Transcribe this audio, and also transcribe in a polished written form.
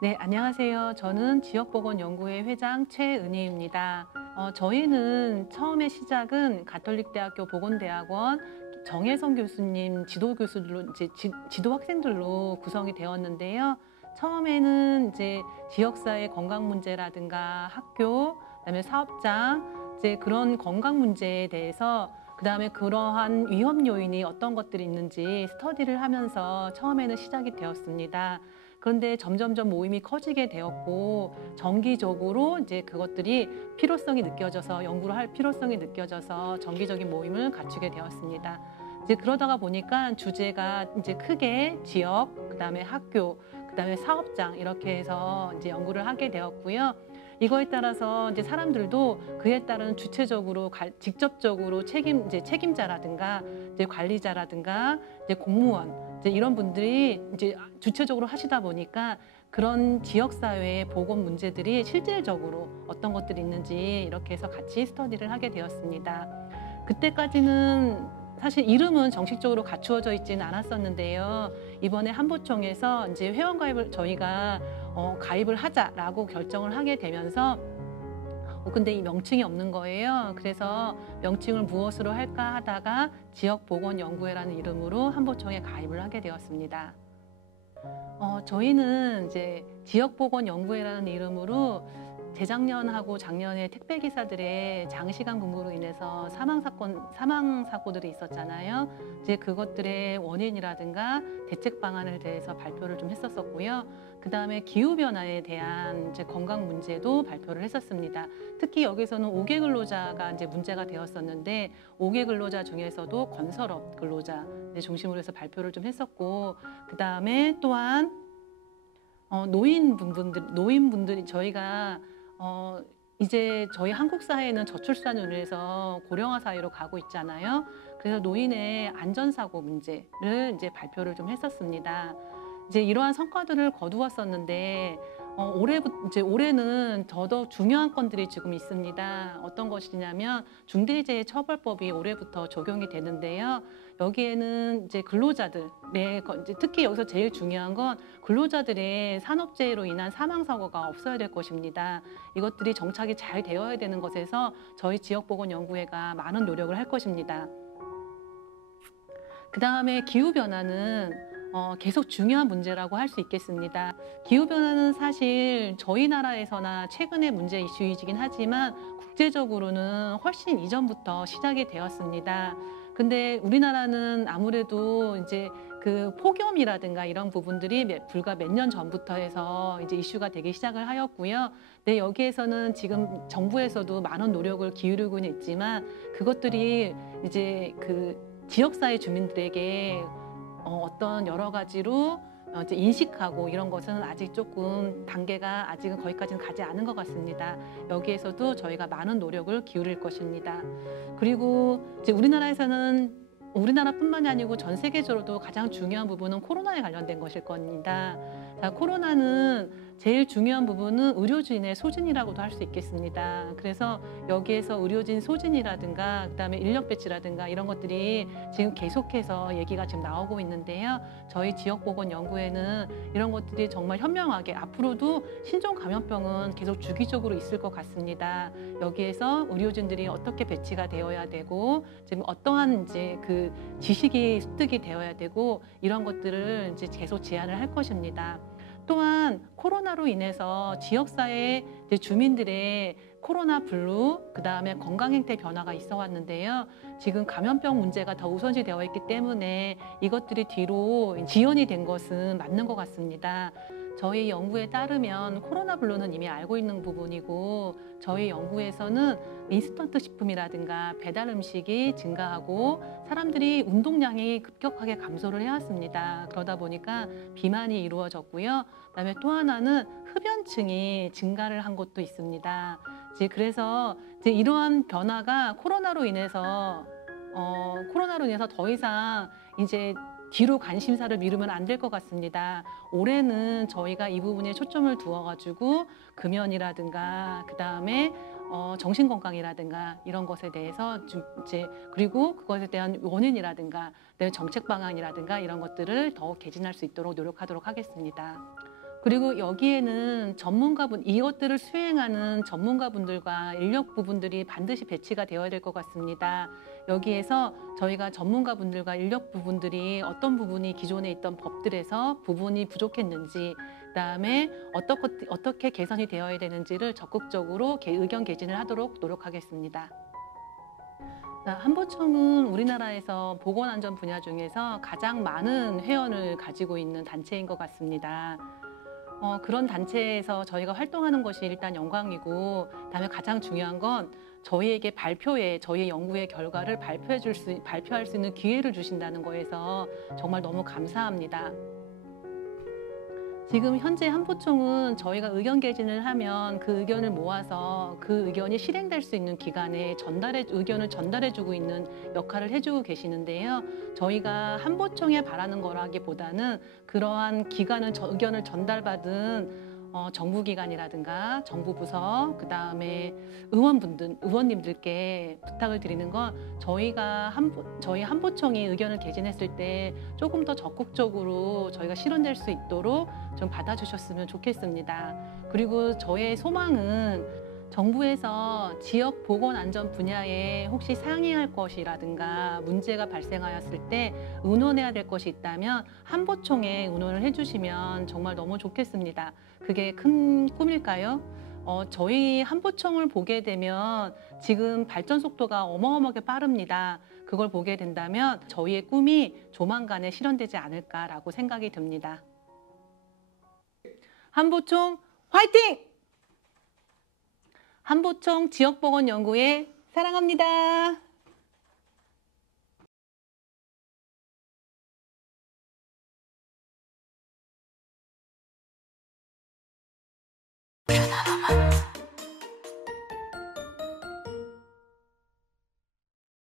네, 안녕하세요. 저는 지역보건연구회 회장 최은희입니다. 저희는 처음에 시작은 가톨릭대학교 보건대학원 정혜성 교수님 지도 교수들로 지도 학생들로 구성이 되었는데요. 처음에는 이제 지역사회 건강 문제라든가 학교, 그다음에 사업장, 이제 그런 건강 문제에 대해서 그다음에 그러한 위험 요인이 어떤 것들이 있는지 스터디를 하면서 처음에는 시작이 되었습니다. 그런데 점점점 모임이 커지게 되었고 정기적으로 이제 그것들이 필요성이 느껴져서 연구를 할 필요성이 느껴져서 정기적인 모임을 갖추게 되었습니다. 이제 그러다가 보니까 주제가 이제 크게 지역, 그다음에 학교, 그다음에 사업장 이렇게 해서 이제 연구를 하게 되었고요. 이거에 따라서 이제 사람들도 그에 따른 주체적으로 직접적으로 이제 책임자라든가 이제 관리자라든가 이제 공무원 이제 이런 분들이 이제 주체적으로 하시다 보니까 그런 지역사회의 보건 문제들이 실질적으로 어떤 것들이 있는지 이렇게 해서 같이 스터디를 하게 되었습니다. 그때까지는 사실 이름은 정식적으로 갖추어져 있지는 않았었는데요. 이번에 한보총에서 이제 회원가입을 저희가 가입을 하자라고 결정을 하게 되면서 근데 이 명칭이 없는 거예요. 그래서 명칭을 무엇으로 할까 하다가 지역보건연구회라는 이름으로 한보총에 가입을 하게 되었습니다. 저희는 이제 지역보건연구회라는 이름으로 재작년하고 작년에 택배기사들의 장시간 근무로 인해서 사망 사고들이 있었잖아요. 이제 그것들의 원인이라든가 대책 방안을 대해서 발표를 좀 했었었고요. 그 다음에 기후변화에 대한 이제 건강 문제도 발표를 했었습니다. 특히 여기서는 5개 근로자가 이제 문제가 되었었는데 5개 근로자 중에서도 건설업 근로자 중심으로 해서 발표를 좀 했었고 그 다음에 또한 노인분들이 저희가 이제 저희 한국 사회는 저출산으로 해서 고령화 사회로 가고 있잖아요. 그래서 노인의 안전사고 문제를 이제 발표를 좀 했었습니다. 이제 이러한 성과들을 거두었었는데 올해는 더더욱 중요한 건들이 지금 있습니다. 어떤 것이냐면 중대재해처벌법이 올해부터 적용이 되는데요. 여기에는 이제 이제 특히 여기서 제일 중요한 건 근로자들의 산업재해로 인한 사망사고가 없어야 될 것입니다. 이것들이 정착이 잘 되어야 되는 것에서 저희 지역보건연구회가 많은 노력을 할 것입니다. 그 다음에 기후변화는 계속 중요한 문제라고 할 수 있겠습니다. 기후변화는 사실 저희 나라에서나 최근의 문제 이슈이긴 하지만 국제적으로는 훨씬 이전부터 시작이 되었습니다. 근데 우리나라는 아무래도 이제 그 폭염이라든가 이런 부분들이 불과 몇 년 전부터 해서 이제 이슈가 되기 시작을 하였고요. 네, 여기에서는 지금 정부에서도 많은 노력을 기울이고는 있지만 그것들이 이제 그 지역사회 주민들에게 어떤 여러 가지로 이제 인식하고 이런 것은 아직 조금 단계가 아직은 거기까지는 가지 않은 것 같습니다. 여기에서도 저희가 많은 노력을 기울일 것입니다. 그리고 이제 우리나라뿐만이 아니고 전 세계적으로도 가장 중요한 부분은 코로나에 관련된 것일 겁니다. 자, 코로나는 제일 중요한 부분은 의료진의 소진이라고도 할 수 있겠습니다. 그래서 여기에서 의료진 소진이라든가 그다음에 인력 배치라든가 이런 것들이 지금 계속해서 얘기가 지금 나오고 있는데요. 저희 지역보건연구회는 이런 것들이 정말 현명하게 앞으로도 신종 감염병은 계속 주기적으로 있을 것 같습니다. 여기에서 의료진들이 어떻게 배치가 되어야 되고 지금 어떠한 이제 그 지식이 습득이 되어야 되고 이런 것들을 이제 계속 제안을 할 것입니다. 또한 코로나로 인해서 지역사회 주민들의 코로나 블루, 그다음에 건강 행태 변화가 있어 왔는데요. 지금 감염병 문제가 더 우선시 되어 있기 때문에 이것들이 뒤로 지연이 된 것은 맞는 것 같습니다. 저희 연구에 따르면 코로나 블루는 이미 알고 있는 부분이고 저희 연구에서는 인스턴트 식품이라든가 배달 음식이 증가하고 사람들이 운동량이 급격하게 감소를 해왔습니다. 그러다 보니까 비만이 이루어졌고요. 그다음에 또 하나는 흡연층이 증가를 한 것도 있습니다. 그래서 이러한 변화가 코로나로 인해서 더 이상 이제 뒤로 관심사를 미루면 안 될 것 같습니다. 올해는 저희가 이 부분에 초점을 두어가지고 금연이라든가 그다음에 정신건강이라든가 이런 것에 대해서 그리고 그것에 대한 원인이라든가 정책 방안이라든가 이런 것들을 더 개진할 수 있도록 노력하도록 하겠습니다. 그리고 여기에는 전문가분, 이것들을 수행하는 전문가분들과 인력 부분들이 반드시 배치가 되어야 될 것 같습니다. 여기에서 저희가 전문가분들과 인력 부분들이 어떤 부분이 기존에 있던 법들에서 부분이 부족했는지, 그다음에 어떻게 개선이 되어야 되는지를 적극적으로 의견 개진을 하도록 노력하겠습니다. 한보총은 우리나라에서 보건안전 분야 중에서 가장 많은 회원을 가지고 있는 단체인 것 같습니다. 그런 단체에서 저희가 활동하는 것이 일단 영광이고, 그다음에 가장 중요한 건 저희에게 저희의 연구의 결과를 발표할 수 있는 기회를 주신다는 거에서 정말 너무 감사합니다. 지금 현재 한보총은 저희가 의견 개진을 하면 그 의견을 모아서 그 의견이 실행될 수 있는 기간에 의견을 전달해주고 있는 역할을 해주고 계시는데요. 저희가 한보총에 바라는 거라기보다는 그러한 의견을 전달받은 정부기관이라든가 정부 부서, 그다음에 의원님들께 부탁을 드리는 건 저희 한보총이 의견을 개진했을 때 조금 더 적극적으로 저희가 실현될 수 있도록 좀 받아주셨으면 좋겠습니다. 그리고 저의 소망은 정부에서 지역 보건안전 분야에 혹시 상의할 것이라든가 문제가 발생하였을 때 의논해야 될 것이 있다면 한보총에 의논을 해주시면 정말 너무 좋겠습니다. 그게 큰 꿈일까요? 저희 한보총을 보게 되면 지금 발전 속도가 어마어마하게 빠릅니다. 그걸 보게 된다면 저희의 꿈이 조만간에 실현되지 않을까라고 생각이 듭니다. 한보총 화이팅! 한보총 지역보건연구회 사랑합니다. 하나만